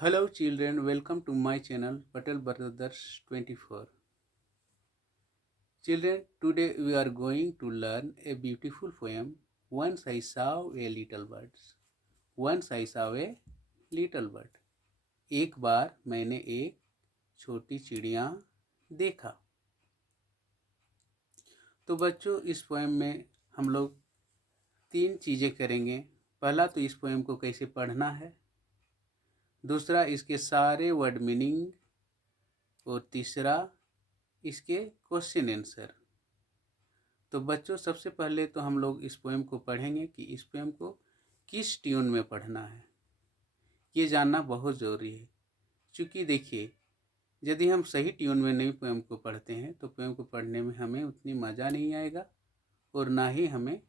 Hello children, welcome to my channel Patel Brothers 24. Children, today we are going to learn a beautiful poem. Once I saw a little bird. Once I saw a little bird. एक बार मैंने एक छोटी चिड़िया देखा। तो बच्चों, इस poem में हम लोग तीन चीज़ें करेंगे। पहला तो इस पोएम को कैसे पढ़ना है, दूसरा इसके सारे वर्ड मीनिंग, और तीसरा इसके क्वेश्चन आंसर। तो बच्चों, सबसे पहले तो हम लोग इस पोएम को पढ़ेंगे कि इस पोएम को किस ट्यून में पढ़ना है, ये जानना बहुत ज़रूरी है। क्योंकि देखिए, यदि हम सही ट्यून में नहीं पोएम को पढ़ते हैं तो पोएम को पढ़ने में हमें उतनी मज़ा नहीं आएगा और ना ही हमें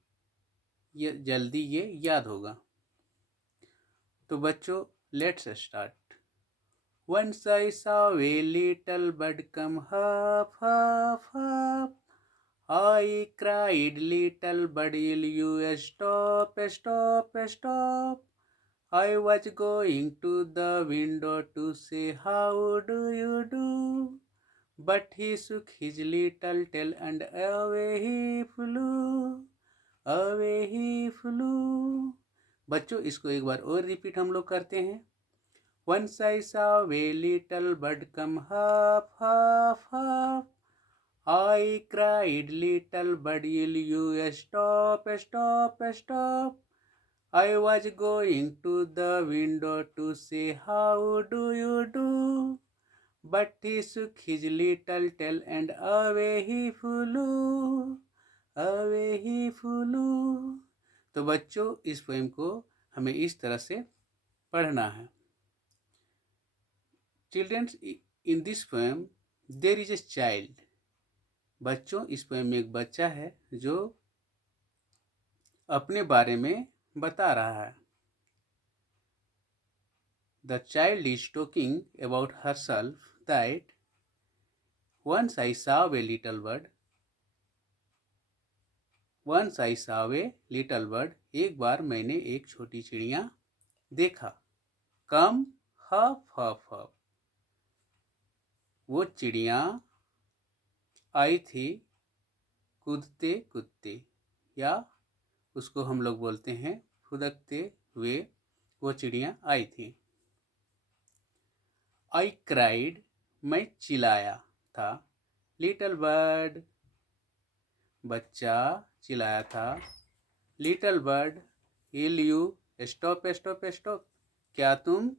ये जल्दी याद होगा। तो बच्चों, let's start. Once I saw a little bird come huff, huff, huff. I cried, little bird, will you stop, stop, stop? I was going to the window to say, how do you do? But he shook his little tail and away he flew, away he flew. बच्चों, इसको एक बार और repeat हम लोग करते हैं। Once I saw a little bird come huff, huff, huff. I cried, little bird, will you stop, stop, stop? I was going to the window to say, how do you do? But he shook his little tail and away he flew, away he flew. तो बच्चों, इस poem को हमें इस तरह से पढ़ना है। Children, in this poem there is a child. बच्चों, इस पोएम में एक बच्चा है जो अपने बारे में बता रहा है। The child is talking about herself that once I saw a little bird. Once I saw a little bird. एक बार मैंने एक छोटी चिड़िया देखा। Come huff huff huff. वो चिड़िया आई थी कूदते कूदते, या उसको हम लोग बोलते हैं फुदकते हुए। वो चिड़िया आई थी। आई क्राइड, मैं चिल्लाया था। लिटिल बर्ड, बच्चा चिल्लाया था। Little bird, will you stop stop stop? क्या तुम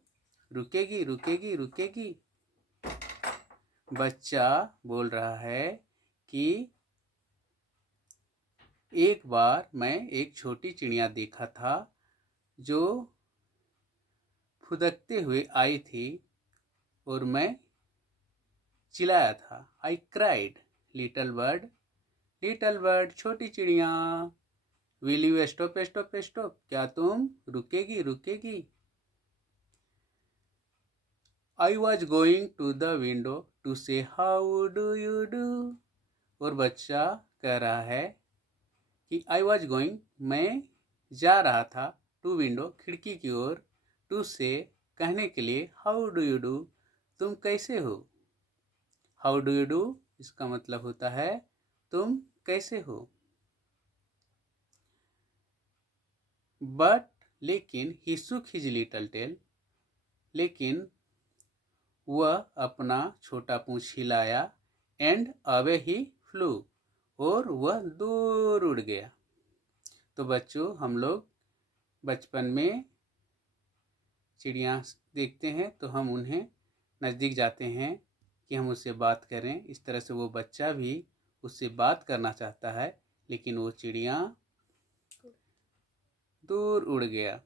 रुकेगी रुकेगी रुकेगी? बच्चा बोल रहा है कि एक बार मैं एक छोटी चिड़िया देखा था जो फुदकते हुए आई थी और मैं चिल्लाया था। आई क्राइड, लिटिल बर्ड, छोटी चिड़िया, will you stop stop stop? क्या तुम रुकेगी रुकेगी? I was going to the window to say how do you do? और बच्चा कह रहा है कि आई वॉज गोइंग, मैं जा रहा था, टू विंडो, खिड़की की ओर, टू से, कहने के लिए, हाउ डू यू डू, तुम कैसे हो? हाउ डू यू डू इसका मतलब होता है तुम कैसे हो। बट, लेकिन, ही शुक हिज लिटल टेल, लेकिन वह अपना छोटा पूंछ हिलाया, एंड अवे ही फ्लू, और वह दूर उड़ गया। तो बच्चों, हम लोग बचपन में चिड़िया देखते हैं तो हम उन्हें नज़दीक जाते हैं कि हम उससे बात करें। इस तरह से वो बच्चा भी उससे बात करना चाहता है, लेकिन वो चिड़िया दूर उड़ गया।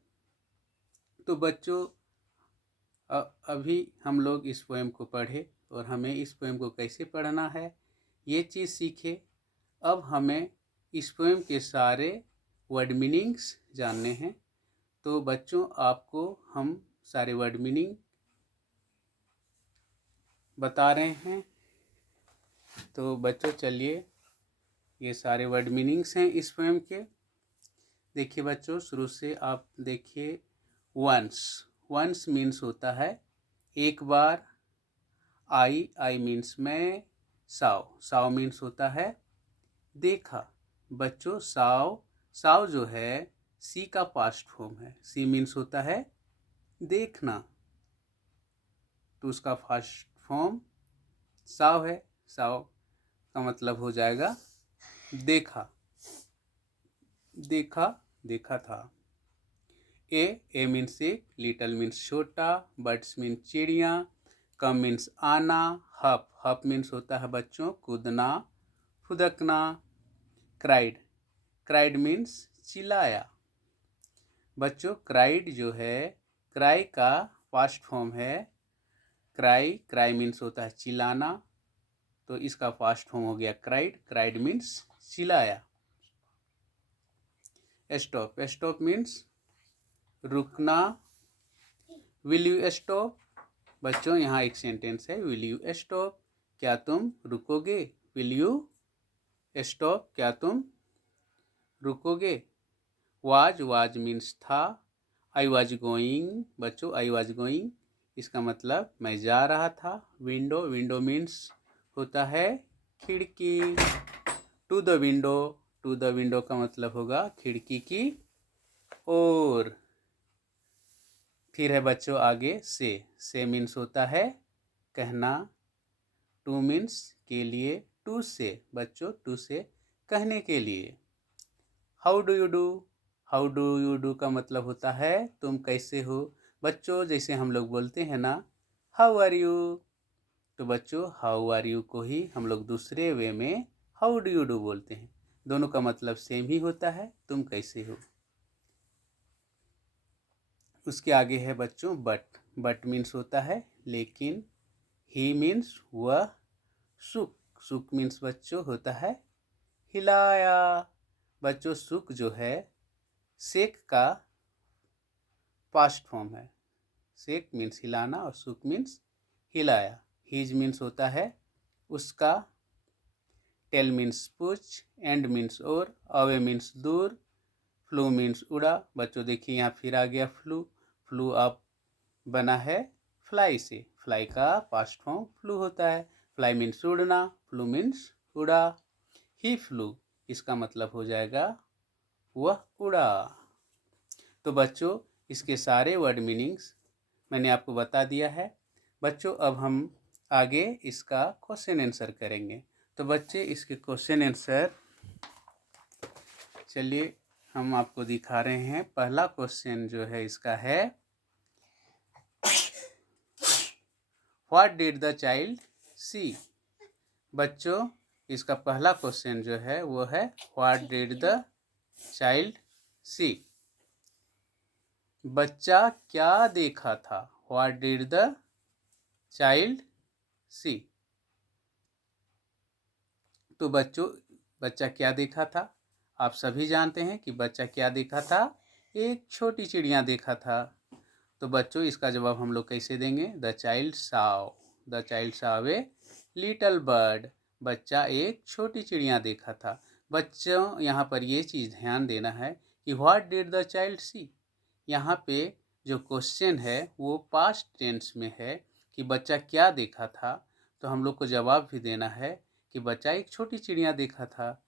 तो बच्चों, अभी हम लोग इस पोएम को पढ़े और हमें इस पोएम को कैसे पढ़ना है ये चीज़ सीखे। अब हमें इस पोएम के सारे वर्ड मीनिंग्स जानने हैं। तो बच्चों, आपको हम सारे वर्ड मीनिंग बता रहे हैं। तो बच्चों, चलिए, ये सारे वर्ड मीनिंग्स हैं इस पोएम के। देखिए बच्चों, शुरू से आप देखिए। वंस, वंस मीन्स होता है एक बार, आई मीन्स मैं, साव मीन्स होता है देखा। बच्चों साव जो है सी का पास्ट फॉर्म है। सी मीन्स होता है देखना, तो उसका फास्ट फॉर्म साव है। साव का मतलब हो जाएगा देखा, देखा था। ए मीन्स एक, लिटल मीन्स छोटा, बर्ड्स मीन्स चिड़िया, कम मीन्स आना, हप मीन्स होता है बच्चों कूदना, फुदकना। क्राइड मीन्स चिल्लाया। बच्चों क्राइड जो है, क्राई का पास्ट फॉर्म है क्राई मीन्स होता है चिल्लाना, तो इसका पास्ट फॉर्म हो गया क्राइड मीन्स चिल्लाया। स्टॉप मीन्स रुकना। Will you stop? बच्चों यहाँ एक सेंटेंस है, विल यू स्टॉप, क्या तुम रुकोगे? विल यू स्टॉप, क्या तुम रुकोगे? वाज मीन्स था। आई वॉज गोइंग, बच्चों आई वॉज गोइंग इसका मतलब मैं जा रहा था। विंडो मीन्स होता है खिड़की। टू द विंडो का मतलब होगा खिड़की की ओर। फिर है बच्चों आगे से मीन्स होता है कहना। टू मीन्स के लिए, टू से बच्चों टू से कहने के लिए। हाउ डू यू डू का मतलब होता है तुम कैसे हो। बच्चों जैसे हम लोग बोलते हैं ना हाउ आर यू, तो बच्चों हाउ आर यू को ही हम लोग दूसरे वे में हाउ डू यू डू बोलते हैं। दोनों का मतलब सेम ही होता है, तुम कैसे हो। उसके आगे है बच्चों बट मीन्स होता है लेकिन। ही मीन्स वह। सुक मीन्स बच्चों होता है हिलाया। बच्चों सुक जो है सेक का पास्ट फॉर्म है। सेक मीन्स हिलाना और सुक मीन्स हिलाया। हिज मीन्स होता है उसका। टेल मीन्स पूछ, एंड मीन्स और, अवे मीन्स दूर, फ्लू मीन्स उड़ा। बच्चों देखिए यहाँ फिर आ गया फ्लू अब बना है फ्लाई से। फ्लाई का पास्ट फॉर्म फ्लू होता है। फ्लाई मीन्स उड़ना, फ्लू मीन्स उड़ा। ही फ्लू इसका मतलब हो जाएगा वह उड़ा। तो बच्चों इसके सारे वर्ड मीनिंग्स मैंने आपको बता दिया है। बच्चों अब हम आगे इसका क्वेश्चन आंसर करेंगे। तो बच्चे इसके क्वेश्चन आंसर चलिए हम आपको दिखा रहे हैं। पहला क्वेश्चन जो है इसका है व्हाट डिड द चाइल्ड सी। बच्चों इसका पहला क्वेश्चन जो है वो है व्हाट डिड द चाइल्ड सी। बच्चा क्या देखा था? व्हाट डिड द चाइल्ड सी। तो बच्चों बच्चा क्या देखा था? आप सभी जानते हैं कि बच्चा क्या देखा था, एक छोटी चिड़िया देखा था। तो बच्चों इसका जवाब हम लोग कैसे देंगे? The child Sao a little bird. बच्चा एक छोटी चिड़िया देखा था। बच्चों यहाँ पर ये चीज़ ध्यान देना है कि व्हाट डिड द चाइल्ड सी, यहाँ पे जो क्वेश्चन है वो पास्ट टेंस में है कि बच्चा क्या देखा था। तो हम लोग को जवाब भी देना है कि बच्चा एक छोटी चिड़िया देखा था।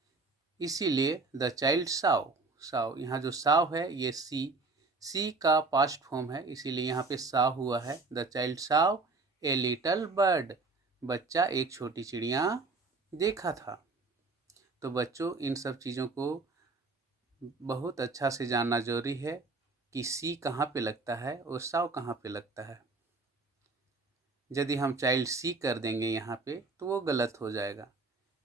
इसीलिए द चाइल्ड साव यहाँ जो साव है ये सी का पास्ट फॉर्म है, इसीलिए यहाँ पे साव हुआ है। The child Sao a little bird. बच्चा एक छोटी चिड़िया देखा था। तो बच्चों इन सब चीज़ों को बहुत अच्छा से जानना जरूरी है कि सी कहाँ पे लगता है और साव कहाँ पे लगता है। यदि हम चाइल्ड सी कर देंगे यहाँ पे तो वो गलत हो जाएगा।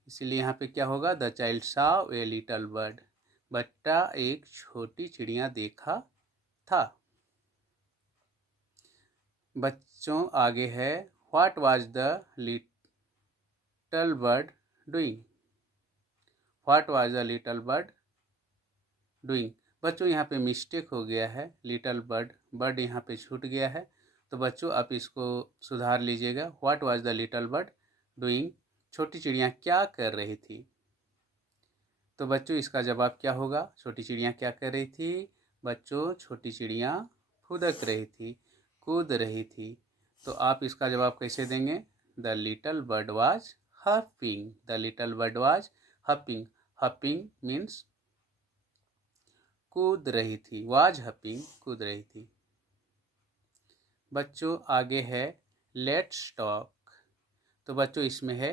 इसलिए यहाँ पे क्या होगा? The child Sao a little bird. बच्चा एक छोटी चिड़िया देखा था। बच्चों आगे है what was the little bird doing. What was the little bird doing. बच्चों यहाँ पे मिस्टेक हो गया है, लिटल बर्ड यहाँ पे छूट गया है। तो बच्चों आप इसको सुधार लीजिएगा। What was the little bird doing, छोटी चिड़िया क्या कर रही थी। तो बच्चों इसका जवाब क्या होगा? छोटी चिड़िया क्या कर रही थी? बच्चों छोटी चिड़िया फुदक रही थी, कूद रही थी। तो आप इसका जवाब कैसे देंगे? The little bird was hopping. The little bird was hopping. Hopping means कूद रही थी। वाज हपिंग, कूद रही थी। बच्चों आगे है लेट्स टॉक। तो बच्चों इसमें है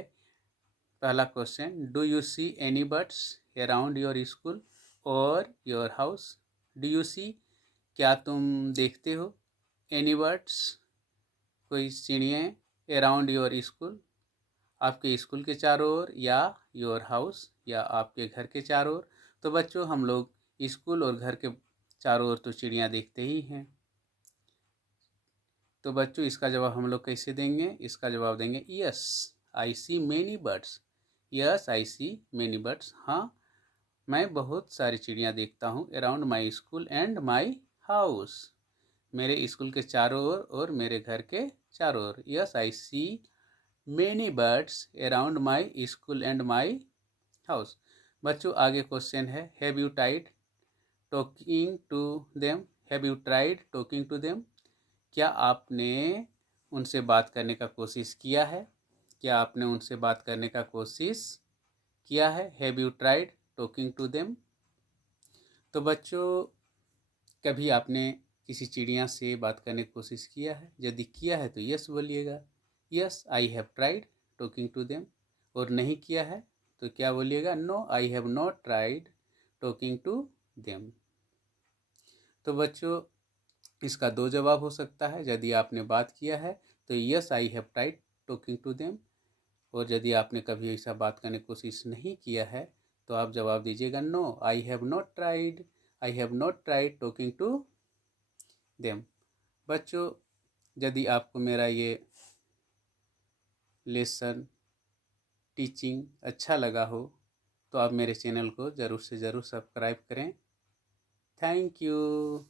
पहला question, do you see any birds around your school और your house? Do you see, क्या तुम देखते हो? एनी बर्ड्स, कोई चिड़ियाँ अराउंड योर स्कूल, आपके स्कूल के चारों ओर, या योर हाउस, या आपके घर के चारों ओर? तो बच्चों हम लोग स्कूल और घर के चारों ओर तो चिड़ियाँ देखते ही हैं। तो बच्चों इसका जवाब हम लोग कैसे देंगे? इसका जवाब देंगे yes I see many birds. Yes I see many birds, हाँ मैं बहुत सारी चिड़ियाँ देखता हूँ। Around my school and my house, मेरे स्कूल के चारों ओर और मेरे घर के चारों ओर। Yes I see many birds around my school and my house. बच्चों आगे क्वेश्चन है, have you tried talking to them? Have you tried talking to them, क्या आपने उनसे बात करने का कोशिश किया है? क्या आपने उनसे बात करने का कोशिश किया है? Have you tried talking to them. तो बच्चों कभी आपने किसी चिड़िया से बात करने की कोशिश किया है? यदि किया है तो यस बोलिएगा, yes I have tried talking to them. और नहीं किया है तो क्या बोलिएगा? No I have not tried talking to them. तो बच्चों इसका दो जवाब हो सकता है। यदि आपने बात किया है तो yes I have tried talking to them, और यदि आपने कभी ऐसा बात करने की कोशिश नहीं किया है तो आप जवाब दीजिएगा no I have not tried talking to them. बच्चों यदि आपको मेरा ये लेसन टीचिंग अच्छा लगा हो तो आप मेरे चैनल को ज़रूर से ज़रूर सब्सक्राइब करें। Thank you.